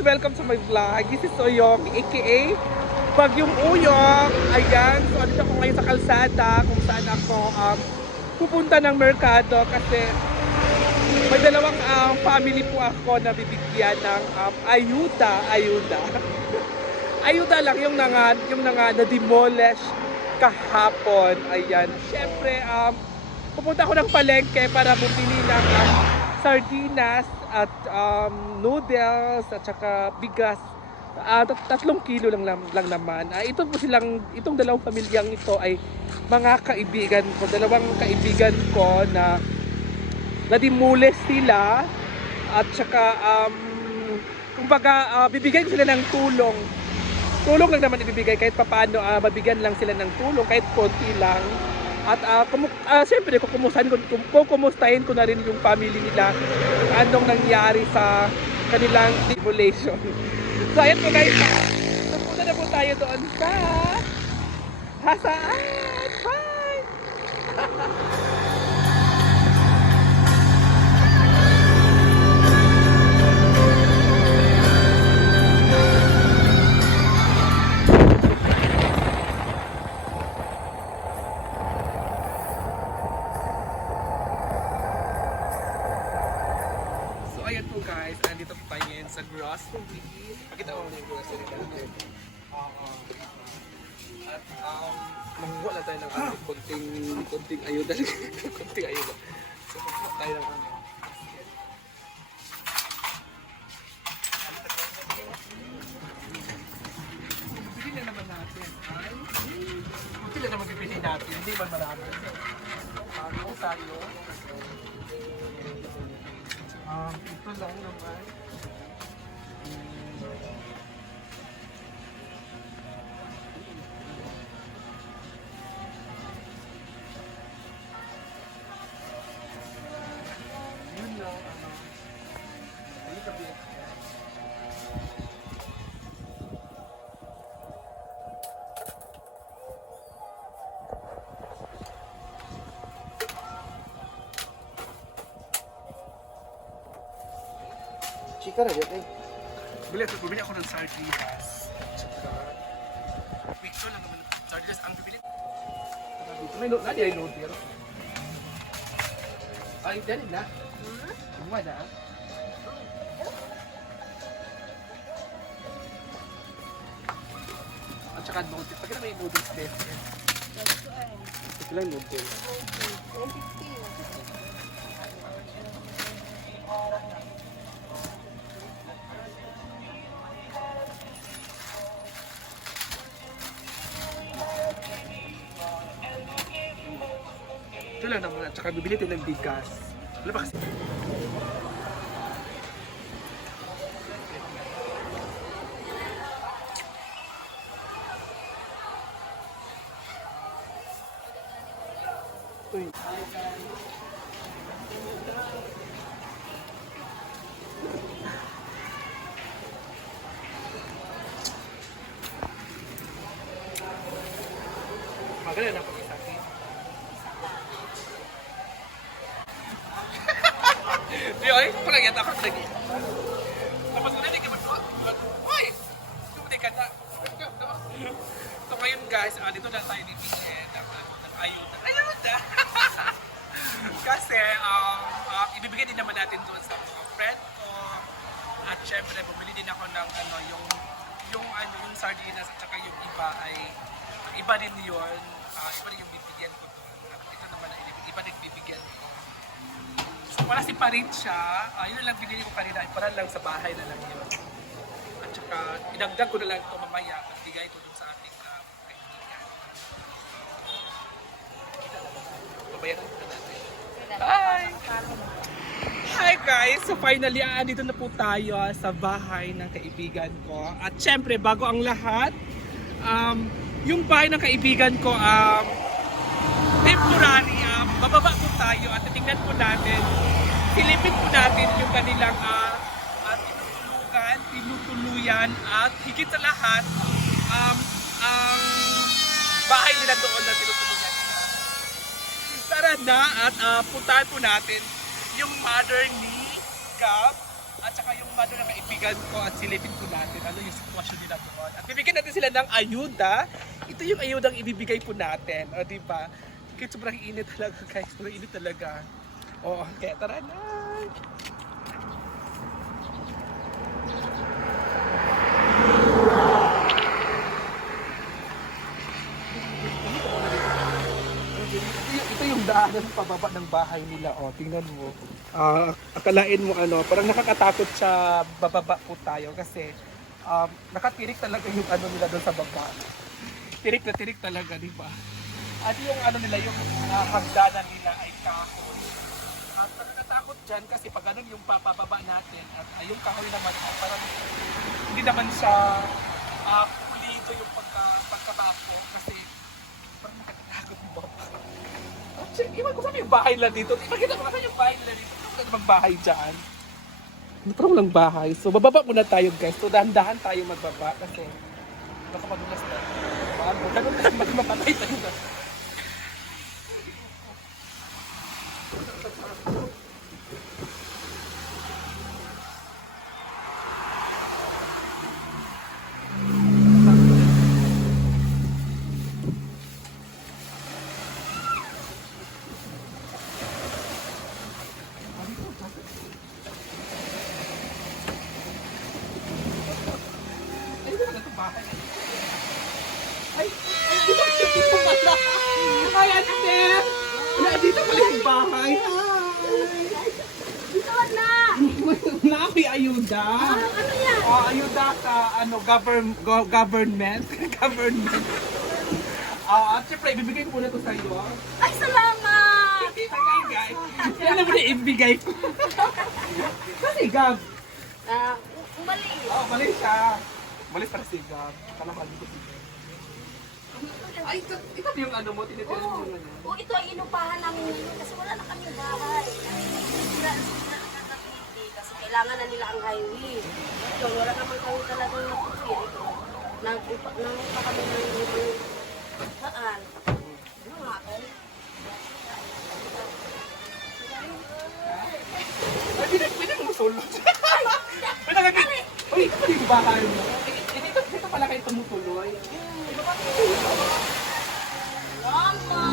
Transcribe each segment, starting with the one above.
Welcome to my vlog. This is Oyong, aka Bagyong Uyong. Ayan, so andito ako ngayon sa kalsada kung saan ako um, pupunta ng merkado kasi may dalawang um, family po ako na bibigyan ng um, ayuda, ayuda. ayuda lang yung nanga, yung nanga na-demolish kahapon. Ayan. Siyempre, um, pupunta ako ng palengke para bumili ng um, sardinas at um, noodles at saka bigas. Tat- tatlong kilo lang, lang, naman. Ah, ito po silang, itong dalawang pamilyang ito ay mga kaibigan ko. Dalawang kaibigan ko na nadimule sila at saka um, kumbaga ah, bibigyan sila ng tulong tulong lang naman ibibigay kahit papaano ah, mabigyan lang sila ng tulong kahit konti lang at uh, kumu ah, siyempre kukumustahin ko, kum- kukumustahin ko na rin yung family nila anong nangyari sa kanilang tribulation so ayan po guys. So punta na po tayo doon sa Hasaan bye ayan po guys, nandito po tayo ngayon sa grocery. Pakita ko muna yung grocery natin. Oo. At um, manguha lang tayo ng ano, konting, konting ayuda. konting ayuda. So magkuha tayo ng ano. Um, ito lang naman. Chika na dyan eh. Bili, bumili ako ng sardinas. Tsaka, picture lang naman. Sardinas ang bibili. Dito may note, nadi ay note here. Ay, dali na. Kumuha na. At saka noodles. Pagka may noodles din. Ito lang noodle. Ito lang naman. At saka bibili tayo ng bigas. Wala ba kasi? Uy. Magaling na po sa akin. Di ay, parang yata ako lagi. Tapos na hindi ka mag Uy! Hindi ka na. So ngayon guys, ah, dito na tayo bibigyan ng, ano, ng ayuda. Ayuda! Kasi um, ah, ibibigay din naman natin doon sa mga friend ko. At syempre, bumili din ako ng ano, yung yung ano, yung sardinas at saka yung iba ay iba din yun. Ah, iba din yung bibigyan ko doon. At ito naman ay iba din bibigyan ko. So wala si pa rin siya. Ah, yun lang binili ko kanina. Para lang sa bahay na lang yun. At saka idagdag ko na lang ito mamaya. Pagbigay ko dun sa ating uh, kaibigan. Babayaran ko na natin. Hi! Hi guys! So finally, andito na po tayo sa bahay ng kaibigan ko. At syempre, bago ang lahat, um, yung bahay ng kaibigan ko, um, temporary, um, bababa po tayo at titingnan po natin, silipin po natin yung kanilang uh, uh, tinutulugan, tinutuluyan at higit sa lahat, um, ang bahay nila doon na tinutulugan. Tara na at uh, puntahan po natin yung mother ni Gab at saka yung mother ng kaibigan ko at silipin ko natin ano yung sitwasyon nila doon. At bibigyan natin sila ng ayuda. Ito yung ayudang ibibigay po natin. O, di ba? Kahit sobrang init talaga, guys. Sobrang init talaga. O, kaya tara na. Ito yung daanan pababa ng bahay nila. O, tingnan mo. Ah, akalain mo ano, parang nakakatakot siya bababa po tayo kasi um, nakatirik talaga yung ano nila doon sa baba. Tirik na tirik talaga, di ba? At yung ano nila, yung uh, hagdanan nila ay kahoy. At nakakatakot dyan kasi pag ano yung papababa natin at ah, yung kahoy naman ay parang hindi naman siya uh, pulido yung pagka, pagkabako kasi parang nakakatakot yung baba. Check, iwan ko saan yung bahay nila dito. Ipakita ko saan yung bahay nila dito. Magbahay dyan? Parang walang bahay. So, bababa muna tayo guys. So, dahan-dahan tayo magbaba kasi baka madulas na. Ganun tayo magmapatay tayo na. Ay, wala na itong bahay. Ay, ay, dito, dito pala. Hi, ate. Wala, dito pala yung bahay. Dito na! Na, may ayuda. Ano yan? Oh, ayuda sa ano, govern, go, government. government. Ah, at syempre, ibibigay ko muna to sa iyo. Ay, salamat! Tagay. Yan naman na ibigay ko. Kasi Gab. Ah, umali. Oh, mali siya. Mali para si Gab. Kala mali ko si Gab. Ay, ito, ito yung ano mo, tinitira mo yung ano. Oh, ito ay inupahan namin ngayon kasi wala na kami bahay. Sira, kailangan na nila ang highway. So, wala naman kami talagang nakukir. Nag-upa nag kami ng ibang saan. Ano nga eh? Ay, pwede, pwede mo ka Uy, ito pala. Eh, eh, Dito, dito kayo tumutuloy. Mama!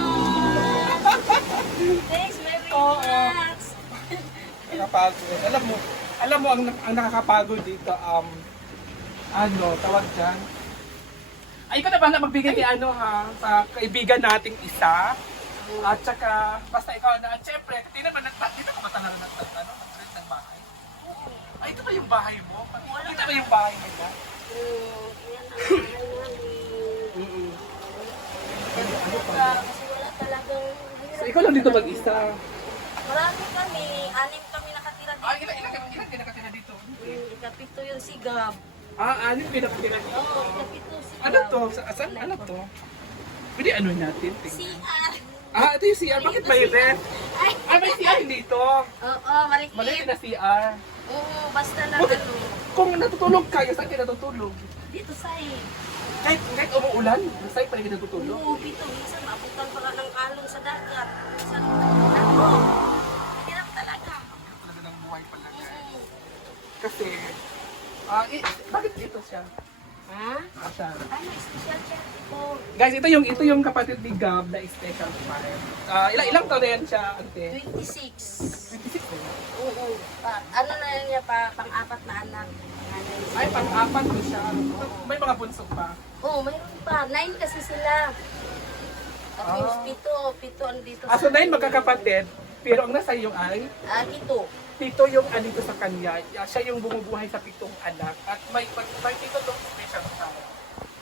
Thanks very Oo. much! Nakapagod. Alam mo, alam mo ang, ang nakakapagod dito, um, ano, tawag dyan. Ay, ikaw na ba na magbigay ni ano ha, sa kaibigan nating isa. At saka, basta ikaw na, at syempre, tingnan mo, nagpa- dito ka ba talaga nag, ano, nag-rent ng bahay? Ay, ito ba yung bahay mo? Dito ba yung bahay nila? Kasi wala talagang So, ikaw lang dito mag-isa. Marami kami, anim kami nakatira dito. Ah, ilan, ilan, ilan, ilan ka nakatira dito? Mm, ikapito yung sigab. Ah, anim kayo nakatira dito. Oo, ikapito sigab. Ano to? Sa, saan? Ano to? Pwede ano natin? Tingnan. CR. Ah, ito yung CR. Bakit may rent? Ay, Ah, may CR dito. oo, maliit. Maliit na CR. Oo, basta lang Bakit? ano. Kung natutulog kayo, saan kayo natutulog? Dito sa eh. Kahit, kahit umuulan, saan pa rin kayo natutulog? Oo, dito. Minsan mabutan pa nga ng alon sa dagat. Minsan, ano. Hirap talaga. Talaga ng buhay pala guys. Mm. Kasi, ah, eh, bakit dito siya? Ha? Ah, siya. Ano, special chat ito. Guys, ito yung ito yung kapatid ni Gab na special file. Ah, ilang ilang taon na yan siya, ante? 26. 26 na yan. Oo. Pa, ano na yan niya pa, pang-apat na anak. Panganay. Ay, pang-apat ko siya. May mga bunso pa. Oo, mayroon pa. Nine kasi sila. At Ah. yung pito, pito ang dito Ah, so nine magkakapatid, pero ang nasa iyo ay Ah, dito. Tito yung andito sa kanya, siya yung bumubuhay sa pitong anak at may may, may tito tong special sa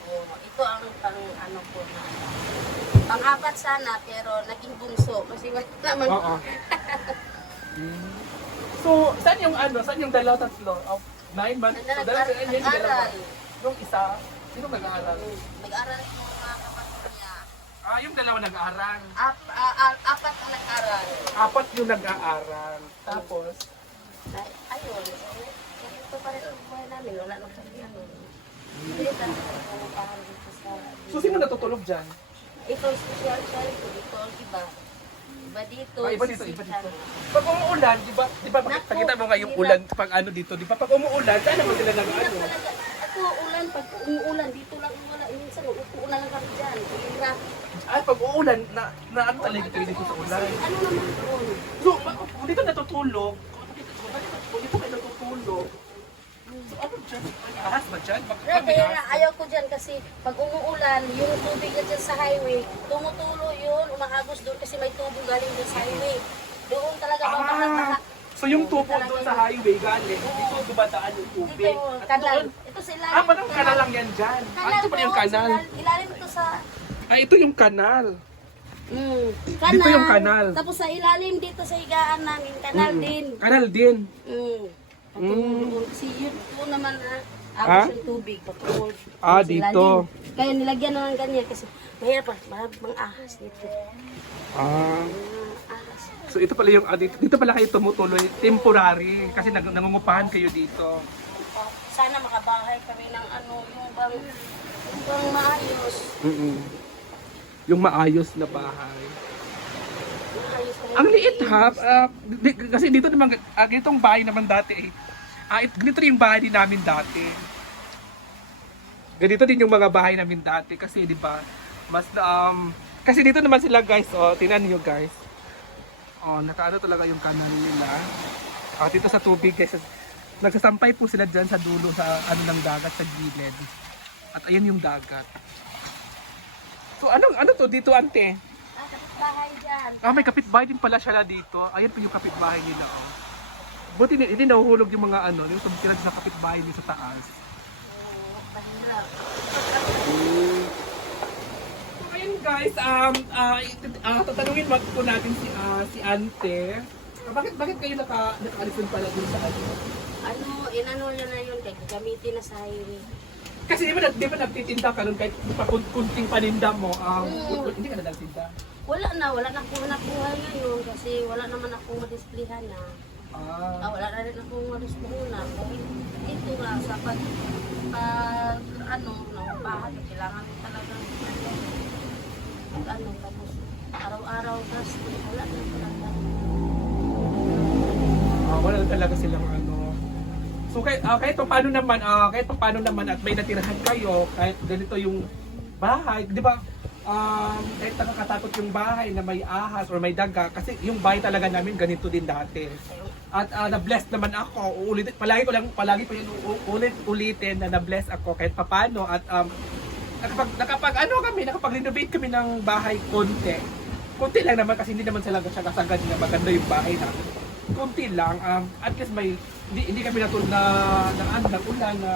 Oo, ito ang pang ano ko na. Pang-apat sana, pero naging bunso. Kasi wala naman. Oo. so, saan yung ano, saan yung dalawa tatlo? Of nine months? Nag-aral. Yung isa, sino nag-aaral? Nag-aral niya. Ah, yung dalawa nag-aaral. Ap, ah, ah, apat ang nag-aral. Apat yung nag-aaral. Tapos, Ay, ayun. Ito pa rin ang buhay namin. Wala nang ano. Hindi talaga pumupahan dito sa... so sino natutulog dyan? Ito, special child ko. Ito ang iba. Iba dito. Ah, iba dito, iba dito. Pag umuulan, di ba, di ba, Naku, pakita mo nga yung hirap. ulan pag ano dito, di ba, pag umuulan, saan naman sila nag Hirap ano? talaga. Ako, ulan, pag umuulan, dito lang wala. Minsan, uulan lang kami dyan. Hirap. Ay, pag uulan, na, na ano talaga kayo dito sa ulan? Ano naman doon? So, kung dito natutulog, kung dito kayo natutulog, so ano dyan? Ahas ba dyan? Bak- nga, ayaw ko dyan kasi pag umuulan, yung tubig na dyan sa highway, tumutulo yun, umahagos doon kasi may tubo galing doon sa highway. Doon talaga Ah, mabahat-bahat. so yung tubo doon sa highway galing, dito dumadaan yung tubig. Dito, kanal. Ito sa ilalim. Ah, parang kanal lang yan dyan. Ah, Kanal ito pala yung kanal. Ilalim ito sa... Ah, ito yung kanal. Mm, Dito yung kanal. Tapos sa ilalim dito sa higaan namin, kanal din. Kanal din. Mm. Patungo doon. Kasi yun po naman Ah? agos yung tubig. Patungo. Ah, sa dito. ilalim. Kaya nilagyan na ng ganyan kasi mahirap pa, maraming mga ahas dito. Ah. Mga ahas. So ito pala yung ah, dito, dito pala kayo tumutuloy temporary kasi nag, nangungupahan kayo dito. Sana makabahay kami ng ano, yung bang, yung bang maayos. mm Yung maayos na bahay. Ang liit ha. di- kasi dito naman uh, ganitong bahay naman dati eh. Ah, it, ganito rin yung bahay din namin dati. Ganito din yung mga bahay namin dati kasi 'di ba? Mas na um kasi dito naman sila guys, oh, tingnan niyo guys. Oh, nakaano talaga yung kanal nila. Ah, dito sa tubig guys. Nagsasampay po sila diyan sa dulo sa ano ng dagat sa gilid. At ayan yung dagat. So anong ano to dito ante? Ah, kapit bahay dyan. Ah, may kapitbahay din pala siya na dito. Ayan po yung kapitbahay nila, oh. Buti hindi, hindi nahuhulog yung mga ano, yung tumutira sa kapitbahay niyo sa taas. Oo, mahirap. So, ayun guys, um, ah, it- ah, tatanungin mag po natin si, ah, si Ante. Ah, bakit, bakit kayo naka, nakaalis pala dun sa ano? Ano, inano niya na yun, kaya gagamitin na sa highway. Kasi di ba, di ba nagtitinda ka nun kahit pa- kun- kunting paninda mo, um, Mm. hindi ka na nagtinda. Wala na, wala na akong hanap buhay ngayon kasi wala naman akong madisplehan na. Ah, Ah, wala na rin akong madisplehan na. Dahil dito nga sa pag, pag ano, ng bahay, kailangan mo talagang pag ano, tapos araw-araw gasto, wala na talaga. ah, wala na talaga silang. So kahit, ah, kahit pa paano naman, ah, kahit pa paano naman at may natirahan kayo, kahit ganito yung bahay, di ba? Um, kahit nakakatakot yung bahay na may ahas or may daga, kasi yung bahay talaga namin ganito din dati. At ah, na-bless naman ako, uulit, palagi ko lang, palagi ko yung ulit-ulitin na na-bless ako kahit papano at um, nakapag, nakapag, ano kami, nakapag-renovate kami ng bahay konti. Konti lang naman kasi hindi naman talaga siya kasagad na maganda yung bahay namin. Konti lang, um, at least may, hindi, hindi kami natul na, ng, ano, ng ulan, na,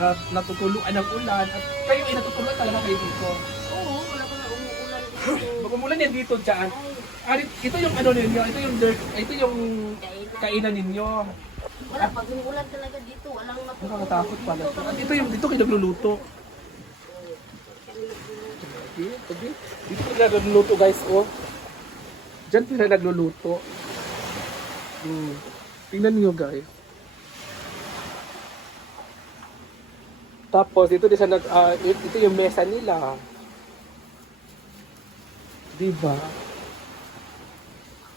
na natutuluan ng ulan, at kayo ay natutuluan talaga kayo dito. Oo, wala ko na umuulan dito. Pag umulan yan dito dyan, Ay, ah, ito yung ano ninyo, ito yung dirt, ito yung kainan. kainan ninyo. Wala, pag umuulan talaga dito, walang matutulog. Nakakatakot pala. At ito yung, dito kayo nagluluto. Dito, dito. Dito sila nagluluto guys, oh. Diyan sila nagluluto. Hmm. Tingnan niyo guys. Tapos dito din sa nag it- ito yung mesa nila. Diba?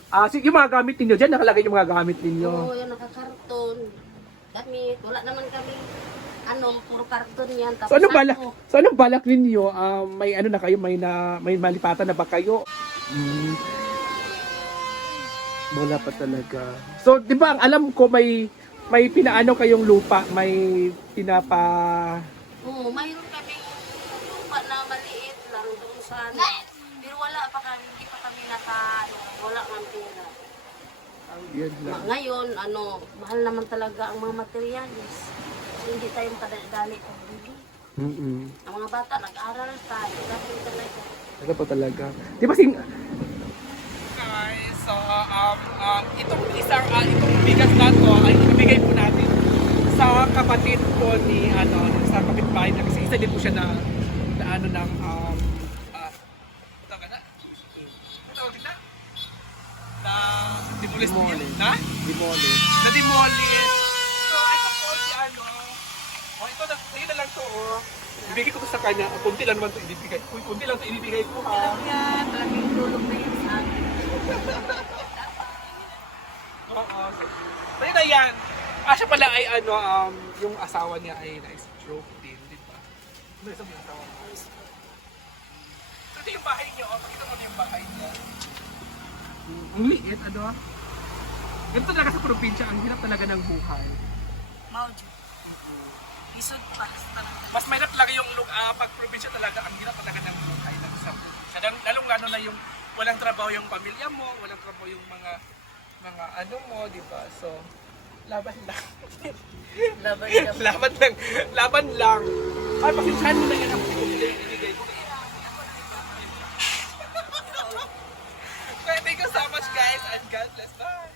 Ah, sige, yung mga gamit ninyo, diyan nakalagay yung mga gamit ninyo. Oo, yan nakakarton. Gamit. Wala naman kami, ano, puro karton yan. Tapos So ano balak? ako, So anong balak ninyo? Ah, may ano na kayo, may na may malipatan na ba kayo? Mm. Wala pa talaga. So, 'di ba, alam ko may may pinaano kayong lupa, may pinapa Oo, mayroon kami lupa na maliit lang doon sa ano. Pero wala pa kami, hindi pa kami naka, ano, wala ng pera. yun lang. Ma- Ngayon, ano, mahal naman talaga ang mga materialis. Kasi hindi tayo makadali pag bili. Mm. Ang mga bata, nag-aaral tayo. Dapat talaga. Ano pa talaga? Di ba sing Guys, so um, um, itong isang uh, itong bigas na to ay ibigay po natin sa kapatid ko ni ano sa kapitbahay na kasi isa din po siya na na ano ng um uh, tawag na? Ano tawag kita na demolish na? Demolish. na demolish. So ito po si ano oh ito na ito na lang to oh ibigay ko to sa kanya. Kunti lang naman to ibibigay. Kunti lang to ibibigay ko ha. Yan, malaking tulong na yan sa akin. Oo. Pero na yan. Ah, siya pala ay ano, um, yung asawa niya ay na-stroke din, di ba? Ano yung yung asawa mo? So, ito yung bahay niyo. Oh, pakita mo na yung bahay niya. Ang liit, ano? Ganito talaga sa probinsya, ang hirap talaga ng buhay. Maujo. Isod pa. Mas mahirap talaga yung uh, pag probinsya talaga, ang hirap talaga ng buhay sa. Lalo- Lalong lalo na yung walang trabaho yung pamilya mo, walang trabaho yung mga mga ano mo, di ba? So, laban lang. Laban niya. laban lang. Laban lang. Ay, pasensyahan mo na yan ang ibigay ko. Thank you so much guys and God bless. Bye!